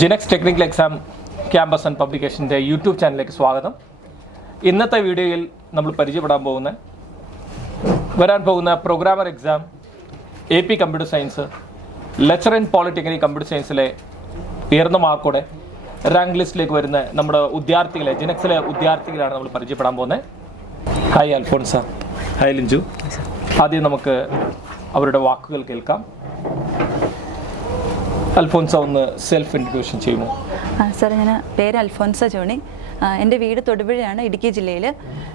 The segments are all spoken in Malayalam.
ജിനെക്സ് ടെക്നിക്കൽ എക്സാം ക്യാമ്പസ് ആൻഡ് പബ്ലിക്കേഷൻ്റെ യൂട്യൂബ് ചാനലിലേക്ക് സ്വാഗതം. ഇന്നത്തെ വീഡിയോയിൽ നമ്മൾ പരിചയപ്പെടാൻ വരാൻ പോകുന്ന programmer exam, AP computer science, lecture in polytechnic computer സയൻസിലെ ഉയർന്ന മാർക്കോടെ റാങ്ക് ലിസ്റ്റിലേക്ക് വരുന്ന നമ്മുടെ ഉദ്യോഗാർത്ഥികളെ, ജിനെക്സിലെ ഉദ്യോഗാർത്ഥികളാണ് നമ്മൾ പരിചയപ്പെടാൻ പോകുന്നത്. ഹായ് അൽഫോൺസ. ഹായ് ലിഞ്ചു. ആദ്യം നമുക്ക് അവരുടെ വാക്കുകൾ കേൾക്കാം. അൽഫോൻസ ഒന്ന് സെൽഫ് ഇൻട്രൊഡ്യൂഷൻ ചെയ്യുമോ? സാർ, ഞാൻ പേര് അൽഫോൻസ ജോണി. എൻ്റെ വീട് തൊടുപുഴയാണ്, ഇടുക്കി ജില്ലയിൽ.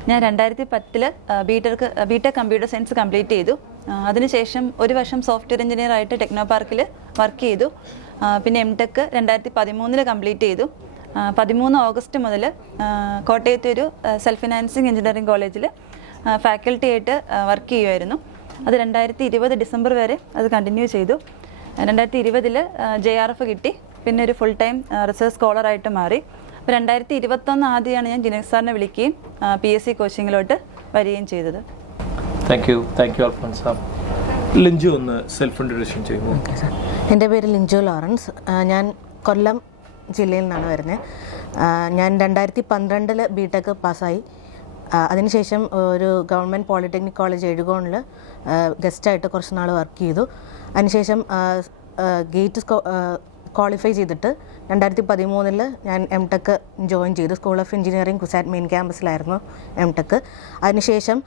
ഞാൻ 2010 ബിടെക് കമ്പ്യൂട്ടർ സയൻസ് കംപ്ലീറ്റ് ചെയ്തു. അതിനുശേഷം ഒരു വർഷം സോഫ്റ്റ്വെയർ എഞ്ചിനീയർ ആയിട്ട് ടെക്നോ പാർക്കിൽ വർക്ക് ചെയ്തു. പിന്നെ MTech 2013 കംപ്ലീറ്റ് ചെയ്തു. 13 ഓഗസ്റ്റ് മുതൽ കോട്ടയത്തെ ഒരു സെൽഫ് ഫിനാൻസിങ് എഞ്ചിനീയറിംഗ് കോളേജിൽ ഫാക്കൽറ്റി ആയിട്ട് വർക്ക് ചെയ്യുമായിരുന്നു. അത് 2020 ഡിസംബർ വരെ അത് കണ്ടിന്യൂ ചെയ്തു. 2020 JRF കിട്ടി. പിന്നെ ഒരു ഫുൾ ടൈം റിസർച്ച് സ്കോളറായിട്ട് മാറി. അപ്പോൾ 2021 ആദ്യമാണ് ഞാൻ ജിനെക്സ് സാറിനെ വിളിക്കുകയും PSC കോച്ചിങ്ങിലോട്ട് വരികയും ചെയ്തത്. Thank you Alphonsa. ലിഞ്ചു ഒന്ന് സെൽഫ് ഇൻട്രൊഡ്യൂഷൻ ചെയ്യുമോ? എൻ്റെ പേര് ലിഞ്ചു ലോറൻസ്. ഞാൻ കൊല്ലം ജില്ലയിൽ നിന്നാണ് വരുന്നത്. ഞാൻ 2012 ബിടെക് പാസ്സായി. അതിനുശേഷം ഒരു ഗവൺമെൻറ് പോളിടെക്നിക് കോളേജ് എഴുകോണിൽ ഗസ്റ്റായിട്ട് കുറച്ച് നാൾ വർക്ക് ചെയ്തു. അതിനുശേഷം ഗേറ്റ് ക്വാളിഫൈ ചെയ്തിട്ട് 2013 ഞാൻ MTech ജോയിൻ ചെയ്തു. School of engineering CUSAT main ക്യാമ്പസിലായിരുന്നു MTech. അതിനുശേഷം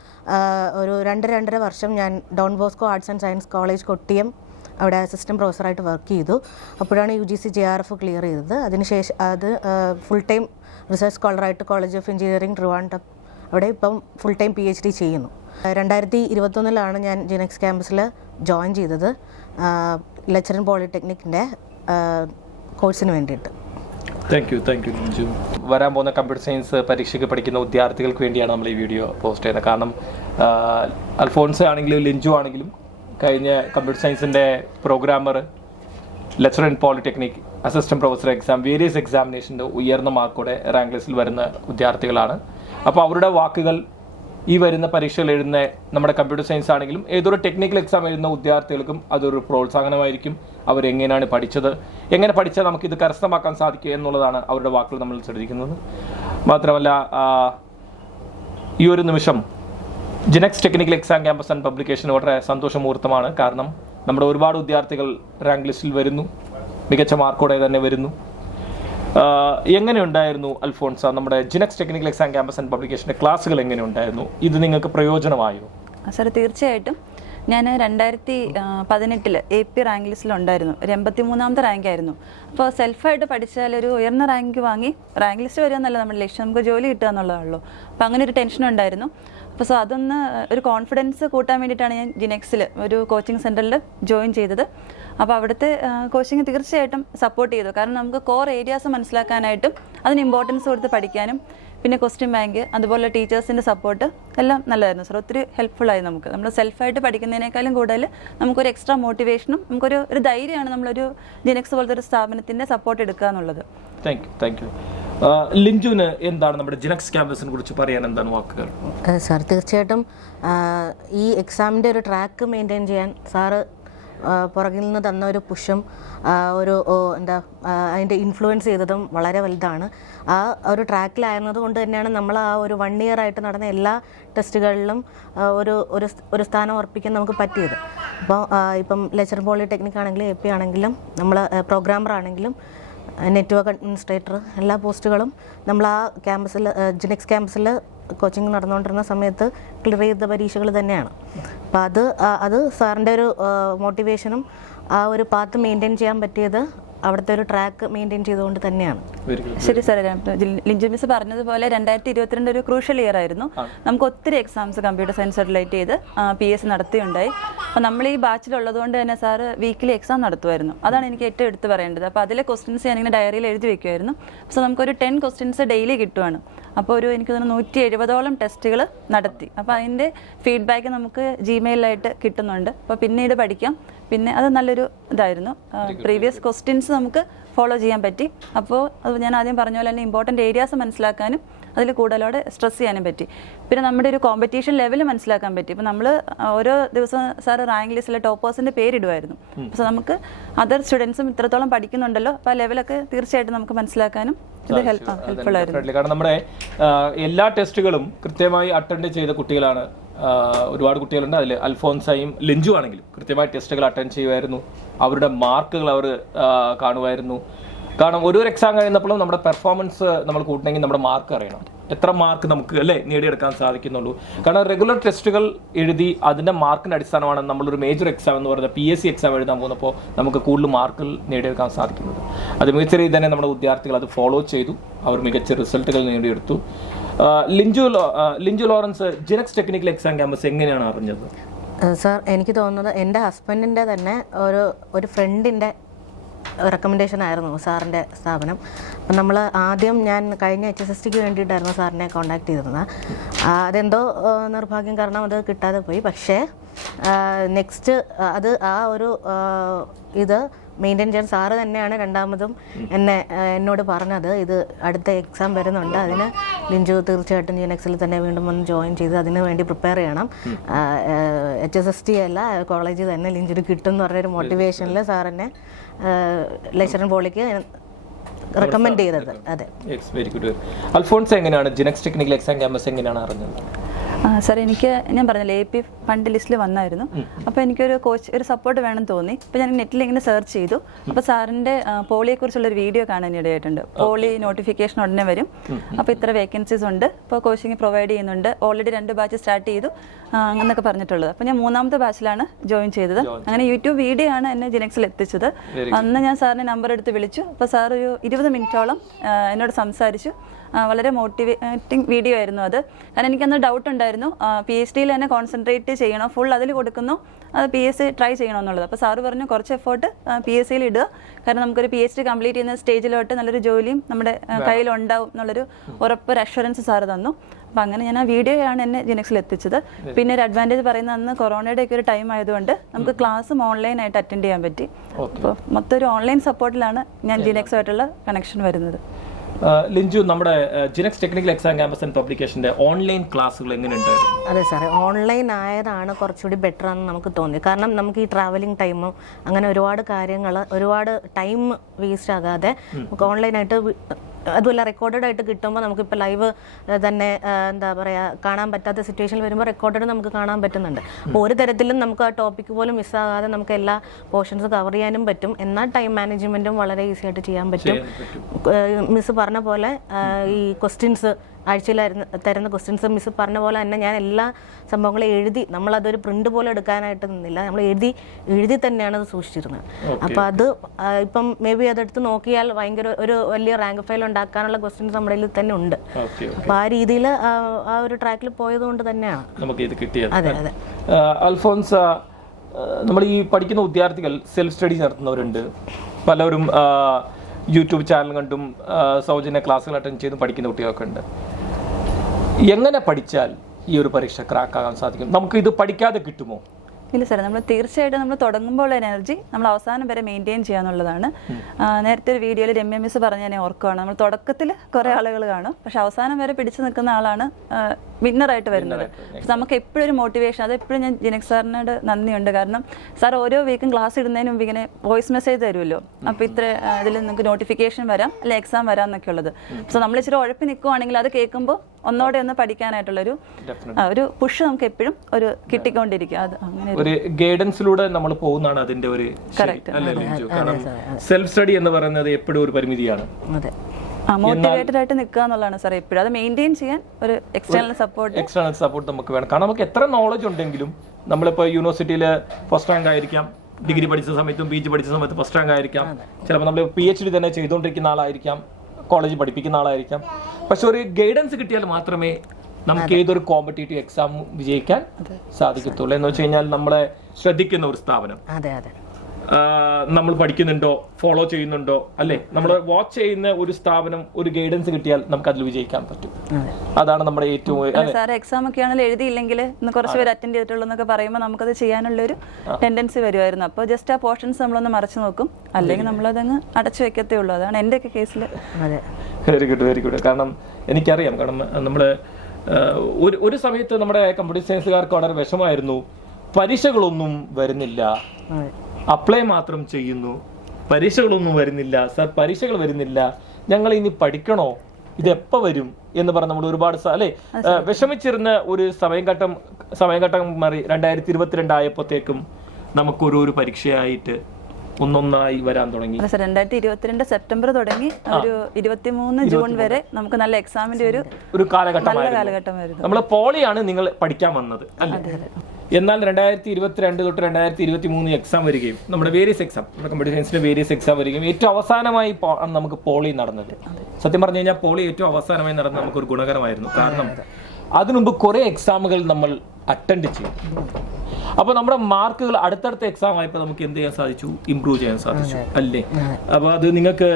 ഒരു 2.5 വർഷം ഞാൻ Don Bosco arts and science college Kottiyam അവിടെ അസിസ്റ്റൻറ്റ് പ്രൊഫസറായിട്ട് വർക്ക് ചെയ്തു. അപ്പോഴാണ് UGC JRF ക്ലിയർ ചെയ്തത്. അതിനുശേഷം അത് ഫുൾ ടൈം റിസർച്ച് സ്കോളറായിട്ട് കോളേജ് ഓഫ് എഞ്ചിനീയറിംഗ് ട്രിവാൻഡ്രം അവിടെ ഇപ്പം ഫുൾ ടൈം PhD ചെയ്യുന്നു. 2021 ഞാൻ ജിനെക്സ് ക്യാമ്പസിൽ ജോയിൻ ചെയ്തത് ലെക്ചർ ഇൻ പോളിടെക്നിക്കിൻ്റെ കോഴ്സിന് വേണ്ടിയിട്ട്. Thank you Linju. വരാൻ പോകുന്ന കമ്പ്യൂട്ടർ സയൻസ് പരീക്ഷയ്ക്ക് പഠിക്കുന്ന വിദ്യാർത്ഥികൾക്ക് വേണ്ടിയാണ് നമ്മൾ ഈ വീഡിയോ പോസ്റ്റ് ചെയ്യുന്നത്. കാരണം അൽഫോൺസ ആണെങ്കിലും ലിഞ്ചു ആണെങ്കിലും കഴിഞ്ഞ കമ്പ്യൂട്ടർ സയൻസിൻ്റെ programmer, lecture in polytechnic, assistant professor exam, various എക്സാമിനേഷൻ്റെ ഉയർന്ന മാർക്കോടെ റാങ്ക് ലിസ്റ്റിൽ വരുന്ന വിദ്യാർത്ഥികളാണ്. അപ്പോൾ അവരുടെ വാക്കുകൾ ഈ വരുന്ന പരീക്ഷകൾ എഴുതുന്ന നമ്മുടെ കമ്പ്യൂട്ടർ സയൻസ് ആണെങ്കിലും ഏതൊരു ടെക്നിക്കൽ എക്സാം എഴുതുന്ന വിദ്യാർത്ഥികൾക്കും അതൊരു പ്രോത്സാഹനമായിരിക്കും. അവരെങ്ങനെയാണ് പഠിച്ചത്, എങ്ങനെ പഠിച്ചാൽ നമുക്കിത് കരസ്ഥമാക്കാൻ സാധിക്കുക എന്നുള്ളതാണ് അവരുടെ വാക്കുകൾ നമ്മൾ ശ്രദ്ധിക്കുന്നത്. മാത്രമല്ല ഈ ഒരു നിമിഷം Genex technical exam campus and publication വളരെ സന്തോഷമുഹൂർത്തമാണ്. കാരണം നമ്മുടെ ഒരുപാട് വിദ്യാർത്ഥികൾ റാങ്ക് ലിസ്റ്റിൽ വരുന്നു, മികച്ച മാർക്കോടെ തന്നെ വരുന്നു. എങ്ങനെയുണ്ടായിരുന്നു അൽഫോൺസ നമ്മുടെ Genex technical exam campus and പബ്ലിക്കേഷൻ്റെ ക്ലാസ്സുകൾ എങ്ങനെയുണ്ടായിരുന്നു? ഇത് നിങ്ങൾക്ക് പ്രയോജനമായോ? സാർ, തീർച്ചയായിട്ടും. ഞാൻ 2018 AP റാങ്ക് ലിസ്റ്റിലുണ്ടായിരുന്നു. ഒരു 83ാമത്തെ റാങ്കായിരുന്നു. അപ്പോൾ സെൽഫായിട്ട് പഠിച്ചാൽ ഒരു ഉയർന്ന റാങ്ക് വാങ്ങി റാങ്ക് ലിസ്റ്റ് വരിക എന്നല്ല നമ്മുടെ ലക്ഷ്യം, നമുക്ക് ജോലി കിട്ടുക എന്നുള്ളതാണല്ലോ. അപ്പോൾ അങ്ങനെ ഒരു ടെൻഷൻ ഉണ്ടായിരുന്നു. അപ്പോൾ അതൊന്ന് ഒരു കോൺഫിഡൻസ് കൂട്ടാൻ വേണ്ടിയിട്ടാണ് ഞാൻ ജിനെക്സിൽ ഒരു കോച്ചിങ് സെൻറ്ററിൽ ജോയിൻ ചെയ്തത്. അപ്പോൾ അവിടുത്തെ കോച്ചിങ് തീർച്ചയായിട്ടും സപ്പോർട്ട് ചെയ്തു. കാരണം നമുക്ക് കോർ ഏരിയാസ് മനസ്സിലാക്കാനായിട്ടും അതിന് ഇമ്പോർട്ടൻസ് കൊടുത്ത് പഠിക്കാനും പിന്നെ ക്വസ്റ്റ്യൻ ബാങ്ക് അതുപോലെ ടീച്ചേഴ്സിൻ്റെ സപ്പോർട്ട് എല്ലാം നല്ലതായിരുന്നു സാർ. ഒത്തിരി ഹെൽപ്ഫുള്ളായി. നമ്മൾ സെൽഫായിട്ട് പഠിക്കുന്നതിനേക്കാളും കൂടുതൽ നമുക്കൊരു എക്സ്ട്രാ മോട്ടിവേഷനും നമുക്കൊരു ധൈര്യമാണ് നമ്മളൊരു ജിനെക്സ് പോലത്തെ ഒരു സ്ഥാപനത്തിൻ്റെ സപ്പോർട്ട് എടുക്കുക എന്നുള്ളത്. Thank you. ലിഞ്ചുവിന് എന്താണ് നമ്മുടെ ജിനെക്സ് ക്യാമ്പസിനെ കുറിച്ച് പറയാൻ എന്താണ് വാക്കുകൾ? സാർ, തീർച്ചയായിട്ടും ഈ എക്സാമിൻ്റെ ഒരു ട്രാക്ക് മെയിൻറ്റെയിൻ ചെയ്യാൻ സാറ് പുറകിൽ നിന്ന് തന്ന ഒരു പുഷും അതിൻ്റെ ഇൻഫ്ലുവൻസ് ചെയ്തതും വളരെ വലുതാണ്. ആ ഒരു ട്രാക്കിലായിരുന്നത് കൊണ്ട് തന്നെയാണ് നമ്മൾ ആ ഒരു 1 year ആയിട്ട് നടന്ന എല്ലാ ടെസ്റ്റുകളിലും ഒരു സ്ഥാനം ഉറപ്പിക്കാൻ നമുക്ക് പറ്റിയത്. അപ്പോൾ ഇപ്പം ലെക്ചർ പോളിടെക്നിക് ആണെങ്കിലും AP ആണെങ്കിലും നമ്മൾ പ്രോഗ്രാമർ ആണെങ്കിലും നെറ്റ്വർക്ക് അഡ്മിനിസ്ട്രേറ്റർ എല്ലാ പോസ്റ്റുകളും നമ്മൾ ആ ക്യാമ്പസിൽ ജിനെക്സ് ക്യാമ്പസിൽ കോച്ചിങ് നടന്നുകൊണ്ടിരുന്ന സമയത്ത് ക്ലിയർ ചെയ്ത പരീക്ഷകൾ തന്നെയാണ്. അപ്പോൾ അത് സാറിൻ്റെ ഒരു മോട്ടിവേഷനും ആ ഒരു പാത്ത് മെയിൻറ്റെയിൻ ചെയ്യാൻ പറ്റിയത് അവിടുത്തെ ഒരു ട്രാക്ക് മെയിൻറ്റെയിൻ ചെയ്തുകൊണ്ട് തന്നെയാണ്. ശരി സാർ, ലിഞ്ചു മിസ് പറഞ്ഞതുപോലെ 2022 ഒരു ക്രൂഷ്യൽ ഇയർ ആയിരുന്നു. നമുക്ക് ഒത്തിരി എക്സാംസ് കമ്പ്യൂട്ടർ സയൻസ് റിലേറ്റ് ചെയ്ത് PSC നടത്തിയുണ്ടായി. അപ്പോൾ നമ്മൾ ഈ ബാച്ചിലുള്ളത് കൊണ്ട് തന്നെ സാറ് വീക്കിലി എക്സാം നടത്തുമായിരുന്നു. അതാണ് എനിക്ക് ഏറ്റവും എടുത്ത് പറയേണ്ടത്. അപ്പോൾ അതിലെ ക്വസ്റ്റ്യൻസ് ഞാനിങ്ങനെ ഡയറിയിൽ എഴുതി വെക്കുമായിരുന്നു. സോ നമുക്കൊരു 10 ക്വസ്റ്റ്യൻസ് ഡെയിലി കിട്ടുവാണ്. അപ്പോൾ എനിക്ക് തോന്നുന്നു 170ഓളം ടെസ്റ്റുകൾ നടത്തി. അപ്പോൾ അതിൻ്റെ ഫീഡ്ബാക്ക് നമുക്ക് Gmailലായിട്ട് കിട്ടുന്നുണ്ട്. അപ്പോൾ പിന്നീട് പഠിക്കാം. പിന്നെ അത് നല്ലൊരു ഇതായിരുന്നു. പ്രീവിയസ് ക്വസ്റ്റ്യൻസ് നമുക്ക് ഫോളോ ചെയ്യാൻ പറ്റി. അപ്പോൾ അത് ഞാൻ ആദ്യം പറഞ്ഞ പോലെ തന്നെ ഇമ്പോർട്ടൻറ്റ് ഏരിയാസ് മനസ്സിലാക്കാനും അതിൽ കൂടുതലോടെ സ്ട്രെസ് ചെയ്യാനും പറ്റി. പിന്നെ നമ്മുടെ ഒരു കോമ്പറ്റീഷൻ ലെവൽ മനസ്സിലാക്കാൻ പറ്റി. ഇപ്പോൾ നമ്മൾ ഓരോ ദിവസം സാർ റാങ്ക് ലിസ്റ്റിലെ ടോപ്പേഴ്സിൻ്റെ പേരിടുമായിരുന്നു. അപ്പോൾ നമുക്ക് അതർ സ്റ്റുഡൻസും ഇത്രത്തോളം പഠിക്കുന്നുണ്ടല്ലോ, അപ്പോൾ ആ ലെവലൊക്കെ തീർച്ചയായിട്ടും നമുക്ക് മനസ്സിലാക്കാനും ഇത് ഹെൽപ്ഫുൾ ആയിരുന്നു. കാരണം നമ്മുടെ എല്ലാ ടെസ്റ്റുകളും കൃത്യമായി അറ്റൻഡ് ചെയ്ത കുട്ടികളാണ്. ഒരുപാട് കുട്ടികളുണ്ട്. അതിൽ അൽഫോൻസയും ലിഞ്ചു ആണെങ്കിലും കൃത്യമായി ടെസ്റ്റുകൾ അറ്റൻഡ് ചെയ്യുമായിരുന്നു. അവരുടെ മാർക്കുകൾ അവർ കാണുമായിരുന്നു. കാരണം ഒരു എക്സാം കഴിയുന്നപ്പോഴും നമ്മുടെ പെർഫോമൻസ് നമ്മൾ കൂട്ടണമെങ്കിൽ നമ്മുടെ മാർക്ക് അറിയണം. എത്ര മാർക്ക് നമുക്ക് അല്ലേ നേടിയെടുക്കാൻ സാധിക്കുന്നുള്ളൂ. കാരണം റെഗുലർ ടെസ്റ്റുകൾ എഴുതി അതിൻ്റെ മാർക്കിൻ്റെ അടിസ്ഥാനമാണ് നമ്മളൊരു മേജർ എക്സാം എന്ന് പറയുന്നത് PSC എക്സാം എഴുതാൻ പോകുന്നപ്പോൾ നമുക്ക് കൂടുതൽ മാർക്കുകൾ നേടിയെടുക്കാൻ സാധിക്കുന്നത്. അത് മികച്ച രീതിയിൽ തന്നെ നമ്മുടെ വിദ്യാർത്ഥികൾ അത് ഫോളോ ചെയ്തു. അവർ മികച്ച റിസൾട്ടുകൾ നേടിയെടുത്തു. Linju Lawrence Genex technical exam campus എങ്ങനെയാണ് അറിഞ്ഞത്? സാർ, എനിക്ക് തോന്നുന്നത് എൻ്റെ ഹസ്ബൻഡിൻ്റെ തന്നെ ഒരു ഫ്രണ്ടിൻ്റെ റെക്കമെൻഡേഷൻ ആയിരുന്നു സാറിൻ്റെ സ്ഥാപനം. അപ്പം നമ്മൾ ആദ്യം ഞാൻ കഴിഞ്ഞ HSSTക്ക് വേണ്ടിയിട്ടായിരുന്നു സാറിനെ കോൺടാക്ട് ചെയ്തിരുന്നത്. അതെന്തോ നിർഭാഗ്യം കാരണം അത് കിട്ടാതെ പോയി. പക്ഷേ നെക്സ്റ്റ് അത് ആ ഒരു ഇത് മെയിൻറ്റെയിൻ ചെയ്യാൻ സാറ് തന്നെയാണ് രണ്ടാമതും എന്നോട് പറഞ്ഞത്. ഇത് അടുത്ത എക്സാം വരുന്നുണ്ട്, അതിന് ലിഞ്ചു തീർച്ചയായിട്ടും ജിനെക്സിൽ തന്നെ വീണ്ടും വന്ന് ജോയിൻ ചെയ്ത് അതിന് വേണ്ടി പ്രിപ്പയർ ചെയ്യണം. HSST അല്ല, കോളേജിൽ തന്നെ ലിഞ്ചുന് കിട്ടും എന്ന് പറഞ്ഞൊരു മോട്ടിവേഷനിൽ സാറിനെ ലെക്ചറർ പോളിക്ക് റെക്കമെൻഡ് ചെയ്തത്. അതെ, വെരി ഗുഡ്. അൽഫോൺസ് എങ്ങനെയാണ് ജിനെക്സ് ടെക്നിക്കൽ എക്സാം ക്യാമ്പസ് എങ്ങനെയാണ് അറിഞ്ഞത്? സാർ, എനിക്ക് ഞാൻ പറഞ്ഞില്ല AP ഫണ്ട് ലിസ്റ്റിൽ വന്നായിരുന്നു. അപ്പോൾ എനിക്കൊരു ഒരു സപ്പോർട്ട് വേണം തോന്നി. അപ്പോൾ ഞാൻ നെറ്റിൽ ഇങ്ങനെ സെർച്ച് ചെയ്തു. അപ്പോൾ സാറിൻ്റെ പോളിയെക്കുറിച്ചുള്ളൊരു വീഡിയോ കാണാനിടയായിട്ടുണ്ട്. പോളി നോട്ടിഫിക്കേഷൻ ഉടനെ വരും, അപ്പോൾ ഇത്ര വേക്കൻസീസ് ഉണ്ട്, ഇപ്പോൾ കോച്ചിങ് പ്രൊവൈഡ് ചെയ്യുന്നുണ്ട്, ഓൾറെഡി 2 ബാച്ച് സ്റ്റാർട്ട് ചെയ്തു എന്നൊക്കെ പറഞ്ഞിട്ടുള്ളത്. അപ്പോൾ ഞാൻ 3ാമത്തെ ബാച്ചിലാണ് ജോയിൻ ചെയ്തത്. അങ്ങനെ യൂട്യൂബ് വീഡിയോ ആണ് എന്നെ ജിനെക്സിൽ എത്തിച്ചത്. അന്ന് ഞാൻ സാറിൻ്റെ നമ്പർ എടുത്ത് വിളിച്ചു. അപ്പോൾ സാർ ഒരു 20 മിനിറ്റോളം എന്നോട് സംസാരിച്ചു. വളരെ മോട്ടിവേറ്റിംഗ് വീഡിയോ ആയിരുന്നു അത്. കാരണം എനിക്കന്ന് ഡൗട്ട് ഉണ്ടായിരുന്നു, PhDയിൽ തന്നെ കോൺസെൻട്രേറ്റ് ചെയ്യണോ, ഫുൾ അതിൽ കൊടുക്കുന്നു, അത് PSC ട്രൈ ചെയ്യണമെന്നുള്ളത്. അപ്പോൾ സാറ് പറഞ്ഞു കുറച്ച് എഫേർട്ട് PSCയിൽ ഇടുക, കാരണം നമുക്കൊരു PhD കംപ്ലീറ്റ് ചെയ്യുന്ന സ്റ്റേജിലോട്ട് നല്ലൊരു ജോലിയും നമ്മുടെ കയ്യിലുണ്ടാവും എന്നുള്ളൊരു ഉറപ്പ്, ഒരു അഷുറൻസ് സാറ് തന്നു. അപ്പോൾ അങ്ങനെ ഞാൻ ആ വീഡിയോയാണ് എന്നെ ജിനെക്സിൽ എത്തിച്ചത്. പിന്നെ ഒരു അഡ്വാൻറ്റേജ് പറയുന്നത് അന്ന് കൊറോണയുടെ ഒക്കെ ഒരു ടൈം ആയതുകൊണ്ട് നമുക്ക് ക്ലാസ്സും ഓൺലൈനായിട്ട് അറ്റൻഡ് ചെയ്യാൻ പറ്റി. അപ്പോൾ മൊത്തം ഒരു ഓൺലൈൻ സപ്പോർട്ടിലാണ് ഞാൻ ജിനെക്സുമായിട്ടുള്ള കണക്ഷൻ വരുന്നത്. ലിഞ്ചു, നമ്മുടെ Genex technical exam campus and പബ്ലിക്കേഷൻ്റെ ഓൺലൈൻ ക്ലാസ്സുകൾ എങ്ങനെയുണ്ട്? അതെ സാറേ, ഓൺലൈൻ ആയതാണ് കുറച്ചുകൂടി ബെറ്റർ ആണെന്ന് നമുക്ക് തോന്നി. കാരണം നമുക്ക് ഈ ട്രാവലിംഗ് ടൈമും അങ്ങനെ ഒരുപാട് കാര്യങ്ങൾ, ഒരുപാട് ടൈം വേസ്റ്റ് ആകാതെ നമുക്ക് ഓൺലൈനായിട്ട്, അതുമല്ല റെക്കോർഡഡ് ആയിട്ട് കിട്ടുമ്പോൾ നമുക്കിപ്പോൾ ലൈവ് തന്നെ എന്താ പറയുക കാണാൻ പറ്റാത്ത സിറ്റുവേഷനിൽ വരുമ്പോൾ റെക്കോർഡഡ് നമുക്ക് കാണാൻ പറ്റുന്നുണ്ട്. അപ്പോൾ ഒരു തരത്തിലും നമുക്ക് ആ ടോപ്പിക്ക് പോലും മിസ്സാകാതെ നമുക്ക് എല്ലാ പോർഷൻസ് കവർ ചെയ്യാനും പറ്റും. എന്നാൽ ടൈം മാനേജ്മെൻറ്റും വളരെ ഈസി ആയിട്ട് ചെയ്യാൻ പറ്റും. മിസ് പറഞ്ഞ പോലെ ഈ ക്വസ്റ്റ്യൻസ് ആഴ്ചയിൽ തരുന്ന ക്വസ്റ്റ്യൻസ് മിസ് പറഞ്ഞ പോലെ തന്നെ ഞാൻ എല്ലാ സംഭവങ്ങളും എഴുതി, നമ്മളതൊരു പ്രിന്റ് പോലെ എടുക്കാനായിട്ട് നിന്നില്ല, നമ്മൾ എഴുതി തന്നെയാണ് അത് സൂക്ഷിച്ചിരുന്നത്. അപ്പോൾ അത് ഇപ്പം മേ ബി അതെടുത്ത് നോക്കിയാൽ ഭയങ്കര ഒരു വലിയ റാങ്ക് ഫയൽ ഉണ്ടാക്കാനുള്ള ക്വസ്റ്റ്യൻസ് നമ്മുടെ കയ്യിൽ തന്നെ ഉണ്ട്. അപ്പോൾ ആ രീതിയിൽ ആ ഒരു ട്രാക്കിൽ പോയത് കൊണ്ട് തന്നെയാണ് നമുക്ക് ഇത് കിട്ടിയത്. അതെ അതെ. അൽഫോൻസ, നമ്മൾ ഈ പഠിക്കുന്ന വിദ്യാർത്ഥികൾ സെൽഫ് സ്റ്റഡി നടത്തുന്നവരുണ്ട്. പലരും യൂട്യൂബ് ചാനൽ കണ്ടും സൗജന്യ ക്ലാസ്സുകൾ അറ്റൻഡ് ചെയ്തും പഠിക്കുന്ന കുട്ടികളൊക്കെ ഉണ്ട്. എങ്ങനെ പഠിച്ചാൽ ഈ ഒരു പരീക്ഷ ക്രാക്കാകാൻ സാധിക്കും? നമുക്ക് ഇത് പഠിക്കാതെ കിട്ടുമോ? ഇല്ല സാർ, നമ്മൾ തീർച്ചയായിട്ടും നമ്മൾ തുടങ്ങുമ്പോൾ എനർജി നമ്മൾ അവസാനം വരെ മെയിൻറ്റെയിൻ ചെയ്യാന്നുള്ളതാണ്. നേരത്തെ ഒരു വീഡിയോയിൽ രമ്യ മിസ് പറഞ്ഞ ഞാൻ ഓർക്കുകയാണ്, നമ്മൾ തുടക്കത്തിൽ കുറേ ആളുകൾ കാണും, പക്ഷെ അവസാനം വരെ പിടിച്ചു നിൽക്കുന്ന ആളാണ് വിന്നറായിട്ട് വരുന്നത്. നമുക്ക് എപ്പോഴും ഒരു മോട്ടിവേഷൻ, അത് എപ്പോഴും ഞാൻ ജിനെക്സ് സാറിനോട് നന്ദിയുണ്ട്. കാരണം സാർ ഓരോ വീക്കും ക്ലാസ് ഇടുന്നതിന് മുമ്പ് ഇങ്ങനെ വോയിസ് മെസ്സേജ് തരുമല്ലോ, അപ്പോൾ ഇത്ര ഇതിൽ നിങ്ങൾക്ക് നോട്ടിഫിക്കേഷൻ വരാം, അല്ലെ എക്സാം വരാം എന്നൊക്കെ ഉള്ളത്. സോ നമ്മൾ ഇച്ചിരി ഉഴപ്പി നിൽക്കുവാണെങ്കിൽ അത് കേൾക്കുമ്പോൾ ഒന്നോടെ ഒന്ന് പഠിക്കാനായിട്ടുള്ളൊരു ഒരു പുഷ് നമുക്ക് എപ്പോഴും ഒരു കിട്ടിക്കൊണ്ടിരിക്കും. അത് അങ്ങനെ ഒരു ഗൈഡൻസിലൂടെ നമ്മൾ പോകുന്നതാണ് അതിന്റെ ഒരു സെൽഫ് സ്റ്റഡി എന്ന് പറയുന്നത് എപ്പോഴും ഒരു പരിമിതിയാണ്. മോട്ടിവേറ്റഡ് ആയിട്ട് നിൽക്കുക എന്നുള്ളതാണ് സാർ എപ്പോഴും. അത് മെയിൻറ്റെയിൻ ചെയ്യാൻ ഒരു എക്സ്റ്റേണൽ സപ്പോർട്ട് നമുക്ക് വേണം. കാരണം നമുക്ക് എത്ര നോളജ് ഉണ്ടെങ്കിലും നമ്മളിപ്പോൾ യൂണിവേഴ്സിറ്റിയിൽ ഫസ്റ്റ് റാങ്ക് ആയിരിക്കാം, ഡിഗ്രി പഠിച്ച സമയത്തും PG പഠിച്ച സമയത്ത് ഫസ്റ്റ് റാങ്ക് ആയിരിക്കാം, ചിലപ്പോൾ നമ്മൾ PhD തന്നെ ചെയ്തുകൊണ്ടിരിക്കുന്ന ആളായിരിക്കാം, കോളേജ് പഠിപ്പിക്കുന്ന ആളായിരിക്കാം. പക്ഷെ ഒരു ഗൈഡൻസ് കിട്ടിയാൽ മാത്രമേ നമുക്ക് ഏതൊരു കോമ്പറ്റേറ്റീവ് എക്സാം വിജയിക്കാൻ സാധിക്കത്തുള്ളൂ. എന്ന് വെച്ച് കഴിഞ്ഞാൽ നമ്മളെ ശ്രദ്ധിക്കുന്ന ഒരു സ്ഥാപനം. നമ്മൾ പഠിക്കുന്നുണ്ടോ, ഫോളോ ചെയ്യുന്നുണ്ടോ, അല്ലേ? നമ്മൾ വാച്ച് ചെയ്യുന്ന ഒരു സ്ഥാപനം, ഒരു ഗൈഡൻസ് കിട്ടിയാൽ നമുക്ക് അതിൽ വിജയിക്കാൻ പറ്റും. അതാണ് നമ്മുടെ ഏറ്റവും. സാർ എക്സാം ഒക്കെ ആണെങ്കിൽ എഴുതിയില്ലെങ്കിൽ ഇന്ന് കുറച്ച് പേര് അറ്റൻഡ് ചെയ്തിട്ടുള്ളൂ എന്നൊക്കെ പറയുമ്പോൾ നമുക്കത് ചെയ്യാനുള്ളൊരു ടെൻഡൻസി വരുമായിരുന്നു. അപ്പോൾ ജസ്റ്റ് ആ പോർഷൻസ് നമ്മളൊന്ന് മറച്ചു നോക്കും, അല്ലെങ്കിൽ നമ്മളതങ്ങ് അടച്ചു വെക്കത്തേ ഉള്ളൂ. അതാണ് എൻ്റെയൊക്കെ കേസിൽ. Very good, very good. കാരണം എനിക്കറിയാം, കാരണം നമ്മൾ ഒരു സമയത്ത് നമ്മുടെ കമ്പ്യൂട്ടർ സയൻസുകാർക്ക് വളരെ വിഷമായിരുന്നു. പരീക്ഷകളൊന്നും വരുന്നില്ല, അപ്ലൈ മാത്രം ചെയ്യുന്നു, പരീക്ഷകളൊന്നും വരുന്നില്ല, സാർ പരീക്ഷകൾ വരുന്നില്ല, ഞങ്ങൾ ഇനി പഠിക്കണോ, ഇതെപ്പോ വരും എന്ന് പറഞ്ഞ് നമ്മൾ ഒരുപാട് വിഷമിച്ചിരുന്ന ഒരു സമയഘട്ടം മാറി 2022 ആയപ്പോഴത്തേക്കും നമുക്കൊരു പരീക്ഷയായിട്ട് ഒന്നൊന്നായി വരാൻ തുടങ്ങി. 2022 സെപ്റ്റംബർ തുടങ്ങി ഒരു 23 ജൂൺ വരെ നമുക്ക് നല്ല എക്സാമിന്റെ ഒരു കാലഘട്ടമായിരുന്നു. നമ്മൾ പോളിയാണ് നിങ്ങൾ പഠിക്കാൻ വന്നത്, അല്ലേ? എന്നാൽ 2022 തൊട്ട് 2023 എക്സാം വരികയും നമ്മുടെ വേരിയസ് എക്സാം, നമ്മുടെ കമ്പ്യൂട്ടർ സയൻസിന്റെ വേരിയസ് എക്സാം വരികയും ഏറ്റവും അവസാനമായി നമുക്ക് പോളി നടന്നത്. സത്യം പറഞ്ഞു കഴിഞ്ഞാൽ പോളി ഏറ്റവും അവസാനമായി നടന്നത് നമുക്കൊരു ഗുണകരമായിരുന്നു. കാരണം അതിനുമുമ്പ് കുറെ എക്സാമുകൾ നമ്മൾ അറ്റൻഡ് ചെയ്തു. അപ്പൊ നമ്മുടെ മാർക്കുകൾ അടുത്തടുത്ത എക്സാം ആയപ്പോൾ നമുക്ക് എന്ത് ചെയ്യാൻ സാധിച്ചു? ഇംപ്രൂവ് ചെയ്യാൻ സാധിച്ചു, അല്ലേ? അപ്പൊ അത് നിങ്ങൾക്ക്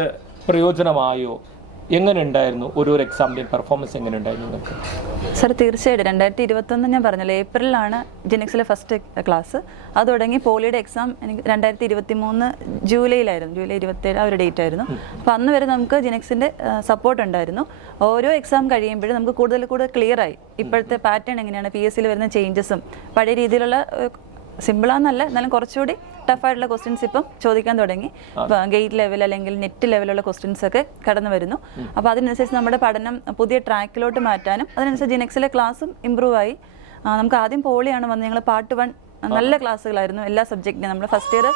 പ്രയോജനമായോ? എങ്ങനെ ഉണ്ടായിരുന്നു ഓരോരോ എക്സാമിന്റെയും പെർഫോമൻസ്? എങ്ങനെ ഉണ്ടായിരുന്നു നിങ്ങൾക്ക്? സാർ തീർച്ചയായിട്ടും 2021 ഞാൻ പറഞ്ഞല്ലോ, ഏപ്രിലാണ് ജിനെക്സിലെ ഫസ്റ്റ് ക്ലാസ്. അത് തുടങ്ങി പോളിയുടെ എക്സാം എനിക്ക് 2023 ജൂലൈയിലായിരുന്നു, ജൂലൈ 27 ആ ഒരു ഡേറ്റ് ആയിരുന്നു. അപ്പോൾ അന്ന് വരെ നമുക്ക് ജിനെക്സിൻ്റെ സപ്പോർട്ട് ഉണ്ടായിരുന്നു. ഓരോ എക്സാം കഴിയുമ്പോഴും നമുക്ക് കൂടുതൽ ക്ലിയർ ആയി ഇപ്പോഴത്തെ പാറ്റേൺ എങ്ങനെയാണ്, PSCയിൽ വരുന്ന ചേഞ്ചസും പഴയ രീതിയിലുള്ള സിമ്പിളാന്നല്ല, എന്നാലും കുറച്ചുകൂടി ടഫായിട്ടുള്ള ക്വസ്റ്റ്യൻസ് ഇപ്പം ചോദിക്കാൻ തുടങ്ങി. ഗേറ്റ് ലെവൽ അല്ലെങ്കിൽ നെറ്റ് ലെവലുള്ള ക്വസ്റ്റ്യൻസ് ഒക്കെ കടന്നു വരുന്നു. അപ്പോൾ അതിനനുസരിച്ച് നമ്മുടെ പഠനം പുതിയ ട്രാക്കിലോട്ട് മാറ്റാനും അതിനനുസരിച്ച് ജിനെക്സിലെ ക്ലാസ്സും ഇമ്പ്രൂവ് ആയി. നമുക്ക് ആദ്യം പോളിയാണ് വന്നത്. ഞങ്ങൾ പാർട്ട് 1 നല്ല ക്ലാസ്സുകളായിരുന്നു എല്ലാ സബ്ജക്റ്റിനും. നമ്മൾ ഫസ്റ്റ് ഇയർ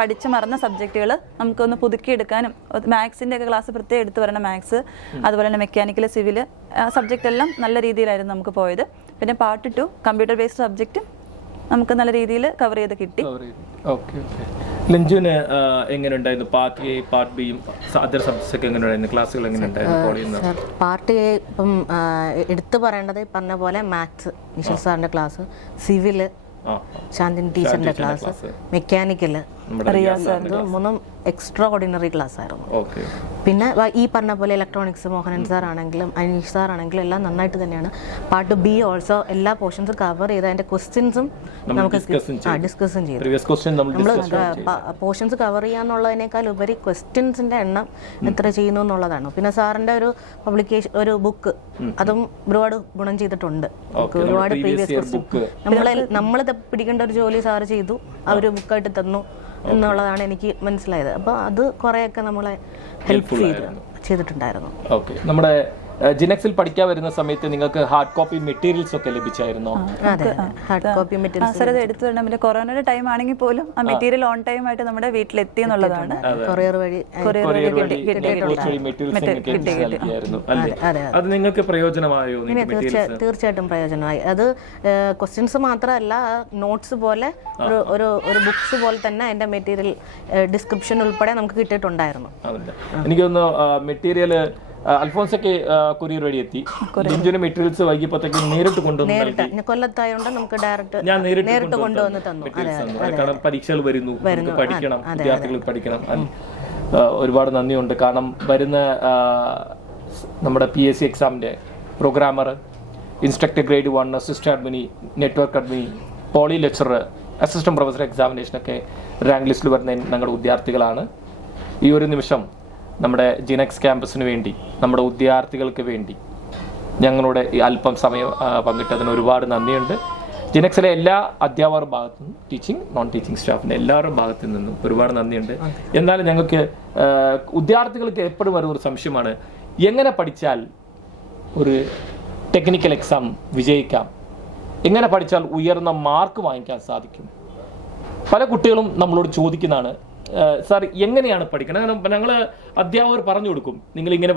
പഠിച്ച് മറന്ന സബ്ജക്റ്റുകൾ നമുക്കൊന്ന് പുതുക്കിയെടുക്കാനും, മാത്സിൻ്റെ ഒക്കെ ക്ലാസ് പ്രത്യേകം എടുത്തു വരണം. മാത്സ്, അതുപോലെ തന്നെ മെക്കാനിക്കൽ, സിവിൽ സബ്ജക്റ്റ് എല്ലാം നല്ല രീതിയിലായിരുന്നു നമുക്ക് പോയത്. പിന്നെ പാർട്ട് 2 കമ്പ്യൂട്ടർ ബേസ്ഡ് സബ്ജക്റ്റ് നമുക്ക് നല്ല രീതിയിൽ കവർ ചെയ്ത് കിട്ടി. ലഞ്ചുവിന് എങ്ങനെ ഉണ്ടായിരുന്നു? പാർട്ട് എ, പാർട്ട് ബിയും അതർ സബ്ജക്ട്സ് ഒക്കെ എങ്ങനെ ഉണ്ടായിരുന്നു? ക്ലാസ്സുകൾ എങ്ങനെ ഉണ്ടായിരുന്നു? പാർട്ട് എ ഇപ്പം എടുത്തു പറയേണ്ടത് പറഞ്ഞ പോലെ മാത്സ് നിഷിൽ സാറിന്റെ ക്ലാസ്, സിവില് ശാന്തിനി ടീച്ചറിന്റെ ക്ലാസ്, മെക്കാനിക്കല് മൂന്നും എക്സ്ട്രാ ഓർഡിനറി ക്ലാസ് ആയിരുന്നു. പിന്നെ ഈ പറഞ്ഞ പോലെ ഇലക്ട്രോണിക്സ് മോഹനൻ സാർ ആണെങ്കിലും അനീഷ് സാർ ആണെങ്കിലും എല്ലാം നന്നായിട്ട് തന്നെയാണ്. പാർട്ട് ബി ഓൾസോ എല്ലാ പോർഷൻസും കവർ ചെയ്ത് അതിന്റെ ക്വസ്റ്റ്യൻസും നമുക്ക് ഡിസ്കസും ചെയ്തു. നമ്മൾ പോർഷൻസ് കവർ ചെയ്യാന്നുള്ളതിനേക്കാൾ ഉപരി ക്വസ്റ്റ്യൻസിന്റെ എണ്ണം എത്ര ചെയ്യുന്നു എന്നുള്ളതാണ്. പിന്നെ സാറിന്റെ ഒരു പബ്ലിക്കേഷൻ, ഒരു ബുക്ക്, അതും ഒരുപാട് ഗുണം ചെയ്തിട്ടുണ്ട്. ഒരുപാട് പ്രീവിയസ് ക്വസ്റ്റ്യൻ നമ്മൾ പിടിക്കേണ്ട ഒരു ജോലി സാറ് ചെയ്തു, ആ ഒരു ബുക്കായിട്ട് തന്നു എന്നുള്ളതാണ് എനിക്ക് മനസ്സിലായത്. അപ്പോൾ അത് കുറേയൊക്കെ നമ്മളെ ഹെൽപ്പ് ചെയ്തിട്ടുണ്ടായിരുന്നു. ഓക്കെ, നമ്മുടെ ജിനെക്സിൽ പഠിക്കാൻ വരുന്ന സമയത്ത് നിങ്ങൾക്ക് ഹാർഡ് കോപ്പി മെറ്റീരിയൽസ് ഒക്കെ ലഭിച്ചായിരുന്നോ? ഹാർഡ് കോപ്പി മെറ്റീരിയൽസ് സാർ അത് എടുത്തു വരണം. പിന്നെ കൊറോണയുടെ ടൈം ആണെങ്കിൽ പോലും ആ മെറ്റീരിയൽ ഓൺ ടൈം ആയിട്ട് നമ്മുടെ വീട്ടിലെത്തി എന്നുള്ളതാണ്. കൊറിയർ വഴി അത് നിങ്ങൾക്ക് പ്രയോജനമായോ? തീർച്ചയായിട്ടും പ്രയോജനമായി. അത് ക്വസ്റ്റ്യൻസ് മാത്രമല്ല, നോട്ട്സ് പോലെ ഒരു ബുക്സ് പോലെ തന്നെ അതിന്റെ മെറ്റീരിയൽ ഡിസ്ക്രിപ്ഷൻ ഉൾപ്പെടെ നമുക്ക് കിട്ടിയിട്ടുണ്ടായിരുന്നു. എനിക്ക് തോന്നുന്നു മെറ്റീരിയൽ അൽഫോൺസൊക്കെ കൊറിയർ വഴി എത്തി. ലിഞ്ചുവിന്റെ മെറ്റീരിയൽസ് വൈകിയപ്പോഴത്തേക്ക് നേരിട്ട് കൊണ്ടുവന്നു. കൊല്ലത്തായോണ്ട് നമുക്ക് ഞാൻ നേരിട്ട് കൊണ്ടുവന്ന് തന്നു. കാരണം പരീക്ഷകൾ വരുന്നു, പഠിക്കണം, വിദ്യാർത്ഥികൾ പഠിക്കണം. ഒരുപാട് നന്ദിയുണ്ട്. കാരണം വരുന്ന നമ്മുടെ PSC എക്സാമിന്റെ പ്രോഗ്രാമർ, ഇൻസ്ട്രക്ടർ ഗ്രേഡ് 1, അസിസ്റ്റന്റ് അഡ്മിനി, നെറ്റ്വർക്ക് അഡ്മിനി, പോളി ലെക്ചറർ, അസിസ്റ്റന്റ് പ്രൊഫസർ എക്സാമിനേഷനൊക്കെ റാങ്ക് ലിസ്റ്റിൽ വരുന്ന ഞങ്ങളുടെ വിദ്യാർത്ഥികളാണ്. ഈ ഒരു നിമിഷം നമ്മുടെ ജിനെക്സ് ക്യാമ്പസിന് വേണ്ടി, നമ്മുടെ വിദ്യാർത്ഥികൾക്ക് വേണ്ടി ഞങ്ങളുടെ ഈ അല്പം സമയം പങ്കിട്ടതിന് ഒരുപാട് നന്ദിയുണ്ട്. ജിനെക്സിലെ എല്ലാ അധ്യാപകർ ഭാഗത്തു നിന്നും, ടീച്ചിങ് നോൺ ടീച്ചിങ് സ്റ്റാഫിൻ്റെ എല്ലാവരുടെ ഭാഗത്തു നിന്നും ഒരുപാട് നന്ദിയുണ്ട്. എന്നാലും ഞങ്ങൾക്ക് വിദ്യാർത്ഥികൾക്ക് എപ്പോഴും വരുന്നൊരു സംശയമാണ്, എങ്ങനെ പഠിച്ചാൽ ഒരു ടെക്നിക്കൽ എക്സാം വിജയിക്കാം, എങ്ങനെ പഠിച്ചാൽ ഉയർന്ന മാർക്ക് വാങ്ങിക്കാൻ സാധിക്കും? പല കുട്ടികളും നമ്മളോട് ചോദിക്കുന്നതാണ്, സാർ എങ്ങനെയാണ് പഠിക്കണം? ഞങ്ങൾ അധ്യാപകർ പറഞ്ഞു കൊടുക്കും, നിങ്ങൾ ഇങ്ങനെ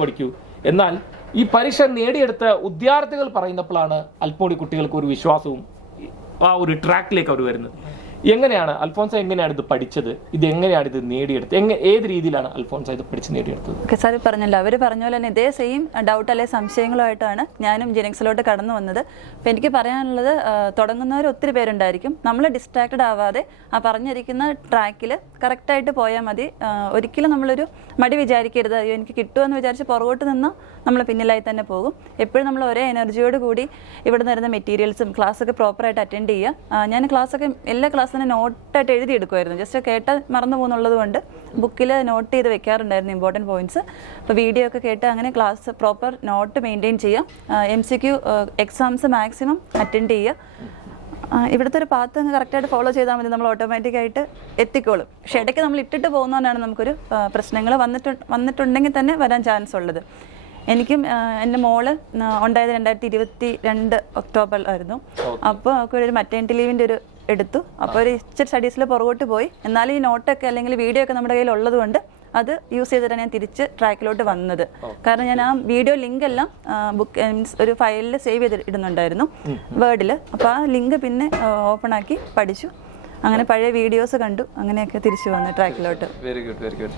പഠിക്കൂ. എന്നാൽ ഈ പരീക്ഷ നേടിയെടുത്ത വിദ്യാർത്ഥികൾ പറയുന്നപ്പോഴാണ് അല്പം കൂടി കുട്ടികൾക്ക് ഒരു വിശ്വാസവും ആ ഒരു ട്രാക്കിലേക്ക് അവർ വരുന്നത്. എങ്ങനെയാണ് അൽഫോൻസ എങ്ങനെയാണ് ഇത് പഠിച്ചത്, ഇത് എങ്ങനെയാണ് ഇത് നേടിയെടുത്തത്, ഏത് രീതിയിലാണ് അൽഫോൻസ ഇത് പഠിച്ച് നേടിയെടുത്തത്? ഓക്കെ സാർ പറഞ്ഞല്ലോ, അവർ പറഞ്ഞ പോലെ തന്നെ ഇതേ സെയിം ഡൗട്ട് അല്ലെങ്കിൽ സംശയങ്ങളുമായിട്ടാണ് ഞാനും ജെനിക്സിലോട്ട് കടന്നു വന്നത്. അപ്പോൾ എനിക്ക് പറയാനുള്ളത്, തുടങ്ങുന്നവർ ഒത്തിരി പേരുണ്ടായിരിക്കും. നമ്മൾ ഡിസ്ട്രാക്റ്റഡ് ആവാതെ ആ പറഞ്ഞിരിക്കുന്ന ട്രാക്കിൽ കറക്റ്റായിട്ട് പോയാൽ മതി. ഒരിക്കലും നമ്മളൊരു മടി വിചാരിക്കരുത്, അയ്യോ എനിക്ക് കിട്ടുമെന്ന് വിചാരിച്ച് പുറകോട്ട് നിന്ന് നമ്മൾ പിന്നിലായി തന്നെ പോകും. എപ്പോഴും നമ്മൾ ഒരേ എനർജിയോട് കൂടി ഇവിടെ നിന്ന് വരുന്ന മെറ്റീരിയൽസും ക്ലാസ്സൊക്കെ പ്രോപ്പറായിട്ട് അറ്റൻഡ് ചെയ്യുക. ഞാൻ ക്ലാസ്സൊക്കെ എല്ലാ ക്ലാസ്സിനും നോട്ടായിട്ട് എഴുതിയെടുക്കുമായിരുന്നു. ജസ്റ്റ് കേട്ടാൽ മറന്നു പോകുന്നുള്ളത് കൊണ്ട് ബുക്കിൽ നോട്ട് ചെയ്ത് വെക്കാറുണ്ടായിരുന്നു ഇമ്പോർട്ടൻറ്റ് പോയിന്റ്സ്. അപ്പോൾ വീഡിയോ ഒക്കെ കേട്ട് അങ്ങനെ ക്ലാസ് പ്രോപ്പർ നോട്ട് മെയിൻറ്റെയിൻ ചെയ്യുക. MCQ എക്സാംസ് മാക്സിമം അറ്റൻഡ് ചെയ്യുക. ഇവിടുത്തെ ഒരു പാത്ത് അങ്ങ് കറക്റ്റായിട്ട് ഫോളോ ചെയ്താൽ മതി, നമ്മൾ ഓട്ടോമാറ്റിക്കായിട്ട് എത്തിക്കോളും. പക്ഷേ ഇടയ്ക്ക് നമ്മൾ ഇട്ടിട്ട് പോകുന്നതുകൊണ്ടാണ് നമുക്കൊരു പ്രശ്നങ്ങൾ വന്നിട്ടുണ്ടെങ്കിൽ തന്നെ വരാൻ ചാൻസ് ഉള്ളത്. എനിക്കും എൻ്റെ മോള് ഉണ്ടായത് 2022 ഒക്ടോബറിലായിരുന്നു. അപ്പോൾ അവർക്ക് ഒരു മറ്റേണിറ്റി ലീവിൻ്റെ ഒരു എടുത്തു. അപ്പോൾ ഒരു ഇച്ചിരി സ്റ്റഡീസിൽ പുറകോട്ട് പോയി. എന്നാലും ഈ നോട്ടൊക്കെ അല്ലെങ്കിൽ വീഡിയോ ഒക്കെ നമ്മുടെ കയ്യിൽ ഉള്ളത് കൊണ്ട് അത് യൂസ് ചെയ്തിട്ടാണ് ഞാൻ തിരിച്ച് ട്രാക്കിലോട്ട് വന്നത്. കാരണം ഞാൻ ആ വീഡിയോ ലിങ്ക് എല്ലാം ബുക്ക് മീൻസ് ഒരു ഫയലിൽ സേവ് ചെയ്ത് ഇടുന്നുണ്ടായിരുന്നു വേർഡിൽ. അപ്പോൾ ആ ലിങ്ക് പിന്നെ ഓപ്പൺ ആക്കി പഠിച്ചു. അങ്ങനെ പഴയ വീഡിയോസ് കണ്ടു, അങ്ങനെയൊക്കെ തിരിച്ചു വന്നു ട്രാക്കിലോട്ട്. Very good, very good.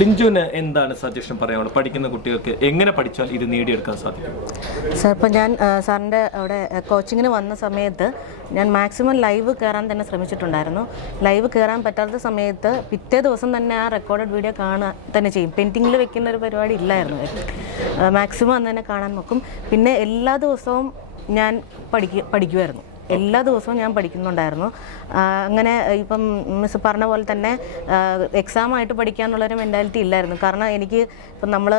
ലിഞ്ചുവിന് എന്താണ് സജഷൻ പറയാനുള്ളത്? പഠിക്കുന്ന കുട്ടികൾക്ക് എങ്ങനെ പഠിച്ചാൽ ഇത് നേടിയെടുക്കാൻ സാധിക്കും? സാർ, ഇപ്പോൾ ഞാൻ സാറിൻ്റെ അവിടെ കോച്ചിങ്ങിന് വന്ന സമയത്ത് ഞാൻ മാക്സിമം ലൈവ് കയറാൻ തന്നെ ശ്രമിച്ചിട്ടുണ്ടായിരുന്നു. ലൈവ് കയറാൻ പറ്റാത്ത സമയത്ത് പിറ്റേ ദിവസം തന്നെ ആ റെക്കോർഡഡ് വീഡിയോ കാണുക തന്നെ ചെയ്യും. പെൻഡിങ്ങിൽ വെക്കുന്ന ഒരു പരിപാടി ഇല്ലായിരുന്നു. മാക്സിമം അന്ന് തന്നെ കാണാൻ നോക്കും. പിന്നെ എല്ലാ ദിവസവും ഞാൻ പഠിക്കുമായിരുന്നു. എല്ലാ ദിവസവും ഞാൻ പഠിക്കുന്നുണ്ടായിരുന്നു. അങ്ങനെ ഇപ്പം മിസ് പറഞ്ഞ പോലെ തന്നെ എക്സാമായിട്ട് പഠിക്കാനുള്ളൊരു മെൻറ്റാലിറ്റി ഇല്ലായിരുന്നു. കാരണം എനിക്ക് ഇപ്പം നമ്മൾ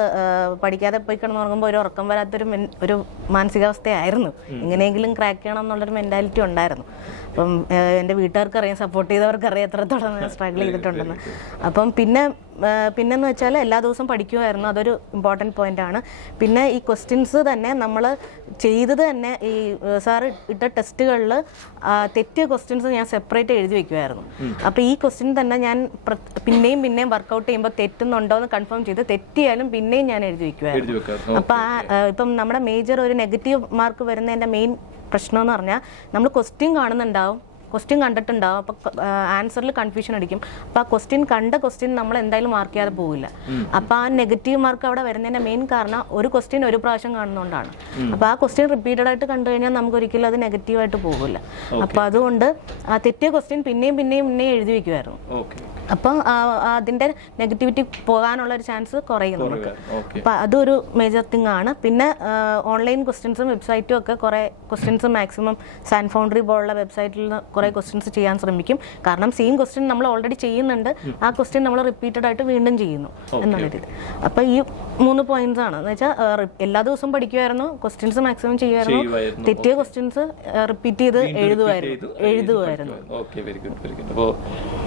പഠിക്കാതെ പോയി കിടന്നുറങ്ങുമ്പോൾ ഒരു ഉറക്കം വരാത്തൊരു മാനസികാവസ്ഥയായിരുന്നു. എങ്ങനെയെങ്കിലും ക്രാക്ക് ചെയ്യണം എന്നുള്ളൊരു മെൻറ്റാലിറ്റി ഉണ്ടായിരുന്നു. അപ്പം എൻ്റെ വീട്ടുകാർക്കറിയാം, സപ്പോർട്ട് ചെയ്തവർക്കറിയാം എത്രത്തോളം സ്ട്രഗിൾ ചെയ്തിട്ടുണ്ടെന്ന്. അപ്പം പിന്നെന്ന് വെച്ചാൽ എല്ലാ ദിവസവും പഠിക്കുമായിരുന്നു. അതൊരു ഇമ്പോർട്ടൻറ്റ് പോയിൻ്റാണ്. പിന്നെ ഈ ക്വസ്റ്റ്യൻസ് തന്നെ നമ്മൾ ചെയ്തത് തന്നെ ഈ സാറ് ഇട്ട ടെസ്റ്റുകളിൽ തെറ്റിയ ക്വസ്റ്റ്യൻസ് ഞാൻ സെപ്പറേറ്റ് എഴുതി വെക്കുമായിരുന്നു. അപ്പോൾ ഈ ക്വസ്റ്റ്യൻ തന്നെ ഞാൻ പിന്നെയും വർക്കൗട്ട് ചെയ്യുമ്പോൾ തെറ്റുന്നുണ്ടോ എന്ന് കൺഫേം ചെയ്ത് തെറ്റിയാലും പിന്നെയും ഞാൻ എഴുതി വെക്കുമായിരുന്നു. അപ്പോൾ ഇപ്പം നമ്മുടെ മേജർ ഒരു നെഗറ്റീവ് മാർക്ക് വരുന്നതിൻ്റെ മെയിൻ പ്രശ്നം എന്ന് പറഞ്ഞാൽ നമ്മൾ ക്വസ്റ്റ്യൻ കാണുന്നുണ്ടാവും, ക്വസ്റ്റ്യൻ കണ്ടിട്ടുണ്ടാവും. അപ്പോൾ ആൻസറിൽ കൺഫ്യൂഷൻ അടിക്കും. അപ്പോൾ ആ ക്വസ്റ്റ്യൻ നമ്മൾ എന്തായാലും മാർക്ക് ചെയ്യാതെ പോകില്ല. അപ്പോൾ ആ നെഗറ്റീവ് മാർക്ക് അവിടെ വരുന്നതിൻ്റെ മെയിൻ കാരണം ഒരു ക്വസ്റ്റ്യൻ ഒരു പ്രാവശ്യം കാണുന്നതുകൊണ്ടാണ്. അപ്പോൾ ആ ക്വസ്റ്റ്യൻ റിപ്പീറ്റഡ് ആയിട്ട് കണ്ടു കഴിഞ്ഞാൽ നമുക്ക് ഒരിക്കലും അത് നെഗറ്റീവായിട്ട് പോകില്ല. അപ്പോൾ അതുകൊണ്ട് ആ തെറ്റിയ ക്വസ്റ്റ്യൻ പിന്നെയും എഴുതി വയ്ക്കുമായിരുന്നു. അപ്പം അതിൻ്റെ നെഗറ്റിവിറ്റി പോകാനുള്ള ഒരു ചാൻസ് കുറയും നമുക്ക്. അപ്പം അതൊരു മേജർ തിങ് ആണ്. പിന്നെ ഓൺലൈൻ ക്വസ്റ്റ്യൻസും വെബ്സൈറ്റും ഒക്കെ കുറേ ക്വസ്റ്റ്യൻസ് മാക്സിമം സാൻ ഫൗണ്ടറി പോലുള്ള വെബ്സൈറ്റിൽ നിന്ന് കുറേ ക്വസ്റ്റ്യൻസ് ചെയ്യാൻ ശ്രമിക്കും. കാരണം സെയിം ക്വസ്റ്റ്യൻ നമ്മൾ ഓൾറെഡി ചെയ്യുന്നുണ്ട്, ആ ക്വസ്റ്റ്യൻ നമ്മൾ റിപ്പീറ്റഡ് ആയിട്ട് വീണ്ടും ചെയ്യുന്നു എന്നുള്ള രീതി. അപ്പം ഈ 3 പോയിന്റ്സ് ആണ്. എന്ന് വെച്ചാൽ എല്ലാ ദിവസവും പഠിക്കുമായിരുന്നു, ക്വസ്റ്റ്യൻസ് മാക്സിമം ചെയ്യുമായിരുന്നു, തെറ്റിയ ക്വസ്റ്റ്യൻസ് റിപ്പീറ്റ് ചെയ്ത് എഴുതുമായിരുന്നു. അപ്പോൾ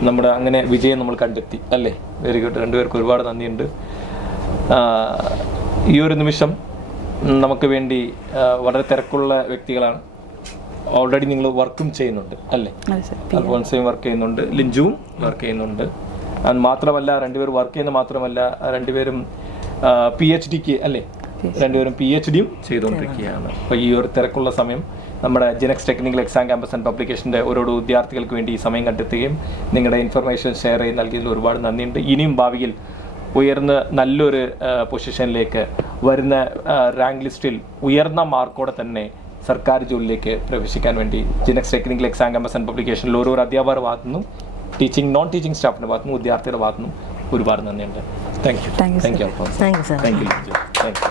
നമ്മുടെ അങ്ങനെ നമ്മൾ കണ്ടെത്തി അല്ലേ? Very good. രണ്ടുപേർക്ക് ഒരുപാട് നന്ദിയുണ്ട്. ഈ ഒരു നിമിഷം നമുക്ക് വേണ്ടി വളരെ തിരക്കുള്ള വ്യക്തികളാണ്. ഓൾറെഡി നിങ്ങൾ വർക്കും ചെയ്യുന്നുണ്ട് അല്ലേ? അൽഫോൻസയും വർക്ക് ചെയ്യുന്നുണ്ട്, ലിഞ്ചുവും വർക്ക് ചെയ്യുന്നുണ്ട്. മാത്രമല്ല രണ്ടുപേരും വർക്ക് ചെയ്യുന്ന മാത്രമല്ല രണ്ടുപേരും PhDക്ക് അല്ലേ? രണ്ടുപേരും PhDയും ചെയ്തുകൊണ്ടിരിക്കുകയാണ്. അപ്പോൾ ഈ ഒരു തിരക്കുള്ള സമയം നമ്മുടെ ജെനക്സ് ടെക്നിക്കൽ എക്സാം ക്യാമ്പസ് ആൻഡ് പബ്ലിക്കേഷൻ്റെ ഓരോ വിദ്യാർത്ഥികൾക്ക് വേണ്ടി ഈ സമയം കണ്ടെത്തുകയും നിങ്ങളുടെ ഇൻഫർമേഷൻ ഷെയർ ചെയ്ത് നൽകിയതിൽ ഒരുപാട് നന്ദിയുണ്ട്. ഇനിയും ഭാവിയിൽ ഉയർന്ന നല്ലൊരു പൊസിഷനിലേക്ക് വരുന്ന റാങ്ക് ലിസ്റ്റിൽ ഉയർന്ന മാർക്കോടെ തന്നെ സർക്കാർ ജോലിയിലേക്ക് പ്രവേശിക്കാൻ വേണ്ടി ജെനക്സ് ടെക്നിക്കൽ എക്സാം ക്യാമ്പസ് ആൻഡ് പബ്ലിക്കേഷനിൽ ഓരോ അധ്യാപകരുടെ ഭാഗത്തുനിന്നും ടീച്ചിങ് നോൺ ടീച്ചിങ് സ്റ്റാഫിൻ്റെ ഭാഗത്തുനിന്നും വിദ്യാർത്ഥിയുടെ ഭാഗത്തുനിന്നും ഒരുപാട് നന്ദിയുണ്ട്. Thank you.